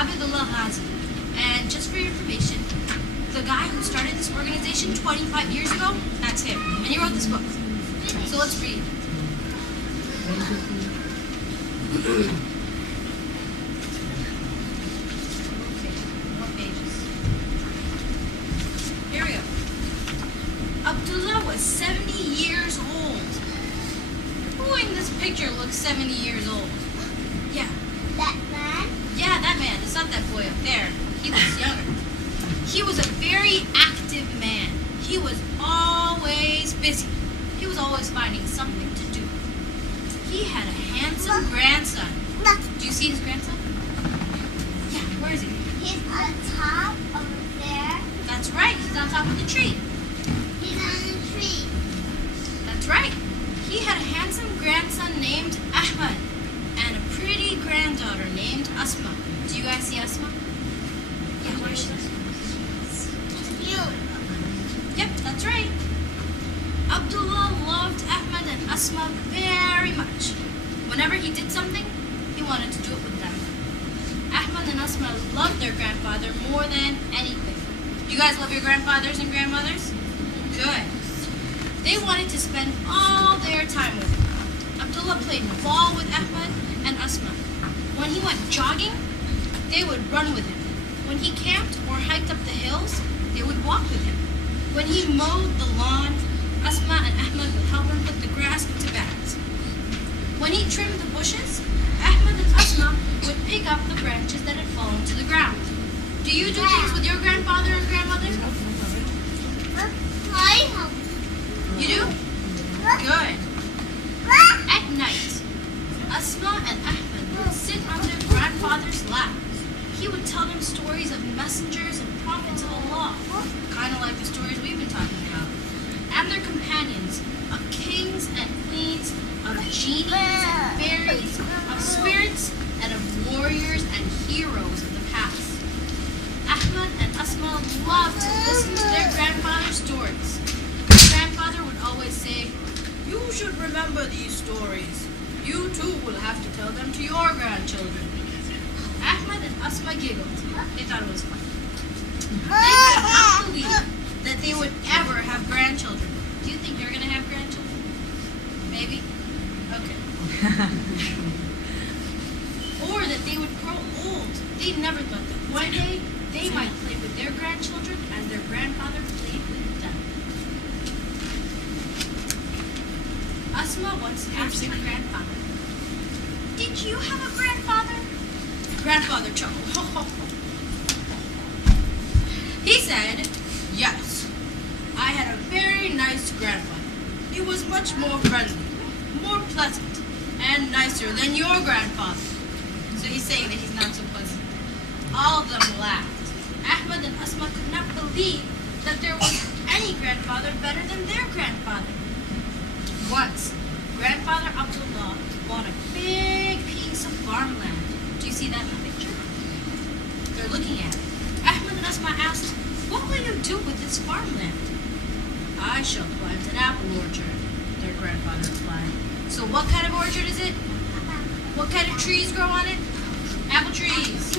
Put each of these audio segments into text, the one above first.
Abdullah Ghazi. And just for your information, the guy who started this organization 25 years ago, that's him. And he wrote this book. So let's read. More pages. Here we go. Abdullah was 70 years old. Who in this picture looks 70 years old? Yeah. That man? Yeah, that man. It's not that boy up there. He looks younger. He was a very active man. He was always busy. He was always finding something to do. He had a handsome grandson. Do you see his grandson? Yeah, where is he? He's on top over there. That's right. He's on top of the tree. He's on the tree. That's right. He had a handsome grandson named Ahmad and a pretty granddaughter named Asma. Do you guys see Asma? Yeah, where is she? You. Yep, that's right. Abdullah loved Ahmad and Asma very much. Whenever he did something, he wanted to do it with them. Ahmad and Asma loved their grandfather more than anything. You guys love your grandfathers and grandmothers? Good. They wanted to spend all their time with him. Abdullah played ball with Ahmad and Asma. When he went jogging, they would run with him. When he camped or hiked up the hills, they would walk with him. When he mowed the lawn, Asma and Ahmad would help him put the grass into bags. When he trimmed the bushes, Ahmad and Asma would pick up the branches that had fallen to the ground. Do you do things with your grandfather and grandmother? I help. You do? Good. At night, Asma and Ahmad would sit on their grandfather's lap. He would tell them stories of messengers and prophets of Allah, kind of like the stories we've been talking about, and their companions of kings and queens, of genies and fairies, of spirits, and of warriors and heroes of the past. Ahmad and Asma loved to listen to their grandfather's stories. Their grandfather would always say, "You should remember these stories. You too will have to tell them to your grandchildren." Ahmad and Asma giggled. They thought it was fun. They could not believe that they would ever have grandchildren. Do you think you're going to have grandchildren? Maybe? Okay. Or that they would grow old. They never thought that one day they might play with their grandchildren as their grandfather played with them. Asma once asked her grandfather, "Did you have a grandfather?" Grandfather chuckled. He said, "Yes, I had a very nice grandfather. He was much more friendly, more pleasant, and nicer than your grandfather." So he's saying that he's not so pleasant. All of them laughed. Ahmad and Asma could not believe that there was any grandfather better than their grandfather. Once, Grandfather Abdullah bought a big piece of farmland. Do you see that in the picture? They're looking at it. Ahmad and Asma asked, "What will you do with this farmland?" "I shall plant an apple orchard," their grandfather replied. "So what kind of orchard is it? What kind of trees grow on it?" "Apple trees."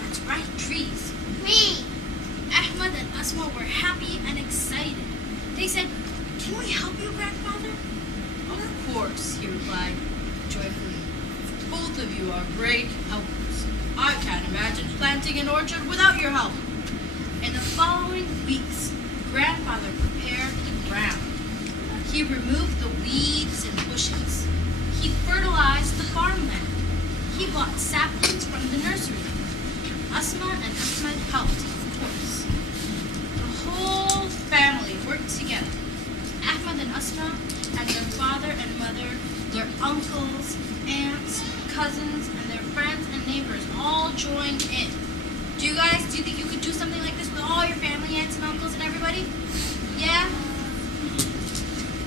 That's right, trees. Me. Ahmad and Asma were happy and excited. They said, "Can we help you, grandfather?" "Of course," he replied joyfully. "Both of you are great helpers. I can't imagine planting an orchard without your help." In the following weeks, Grandfather prepared the ground. He removed the weeds and bushes. He fertilized the farmland. He bought saplings from the nursery. Asma and Ahmad helped, of course. The whole family worked together. Ahmad and Asma and their father and mother, their uncles, aunts, cousins, and their friends and neighbors all joined in. Do you think you could do something like this with all your family, aunts and uncles and everybody? Yeah?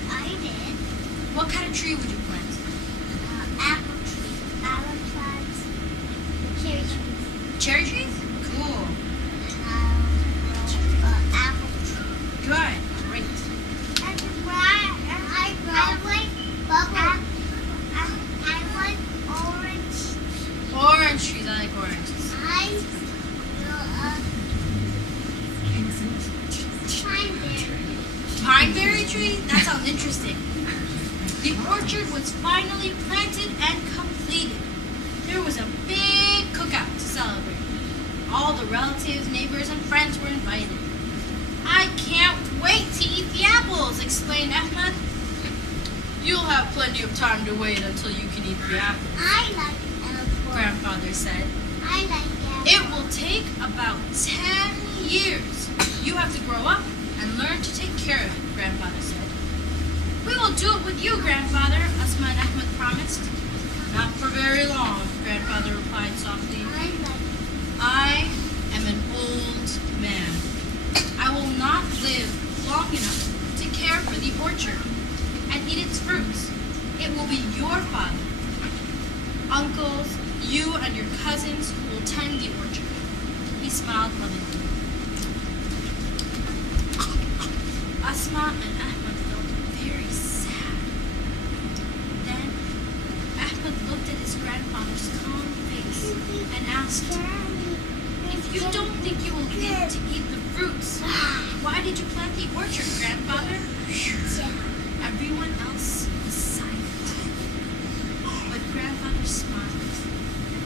I did. What kind of tree would you plant? Apple tree. Apple plants. Cherry trees. Cherry trees? Cool. Apple tree. Good. Great. And I like bubble. I like orange. Orange trees. I like orange. pineberry tree? That sounds interesting. The orchard was finally planted and completed. There was a big cookout to celebrate. All the relatives, neighbors, and friends were invited. I can't wait to eat the apples, explained Ahmed. You'll have plenty of time to wait until you can eat the apples, I like apples. Grandfather said. I like apples. It will take about 10 years. You have to grow up and learn to take care of it, Grandfather said. We will do it with you, Grandfather, Asma and Ahmed promised. Not for very long, Grandfather replied softly. I like I am an old man. I will not live long enough to care for the orchard and eat its fruits. It will be your father, uncles, you and your cousins who will tend the orchard. He smiled lovingly. Asma and Ahmed felt very sad. Then Ahmed looked at his grandfather's calm face and asked, "If you don't think you will live to eat the fruits, why did you plant the orchard, Grandfather?" Everyone else was silent. But Grandfather smiled,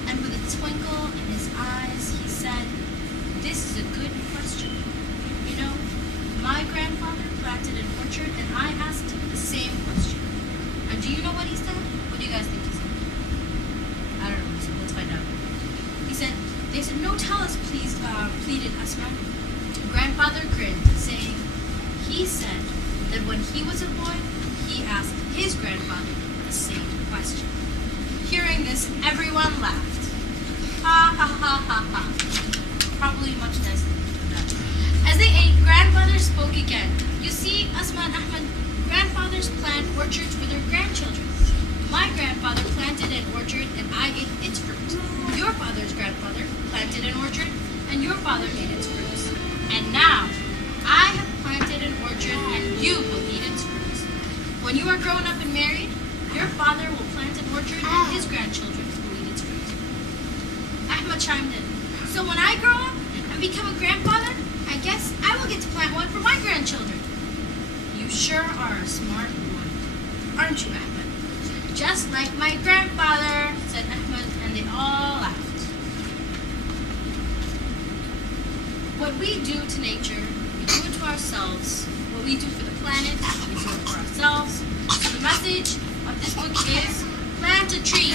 and with a twinkle in his eyes, he said, "This is a good question. You know, my grandfather planted an orchard, and I asked him the same question. And do you know what he said? What do you guys think he said?" I don't know, so let's find out. They said, "No, tell us, please," pleaded Asma. Grandfather grinned, saying, "He said that when he was a boy, he asked his grandfather the same question." Hearing this, everyone laughed. Ha ha ha ha ha. Probably much nicer than that. As they ate, Grandfather spoke again. "You see, Asma and Ahmed, grandfathers plant orchards for their grandchildren. My grandfather planted an orchard and I ate its fruit. Your father's grandfather planted an orchard and your father ate its fruits. And now, I have planted an orchard and you will eat its fruits. When you are grown up and married, your father will plant an orchard and his grandchildren will eat its fruit." Ahmed chimed in. "So when I grow up and become a grandfather, I guess I will get to plant one for my grandchildren." "You sure are a smart boy, aren't you, Ahmed?" "Just like my grandfather," said Ahmed, and they all laughed. What we do to nature, we do it to ourselves. What we do for the planet, we do it for ourselves. So the message of this book is plant a tree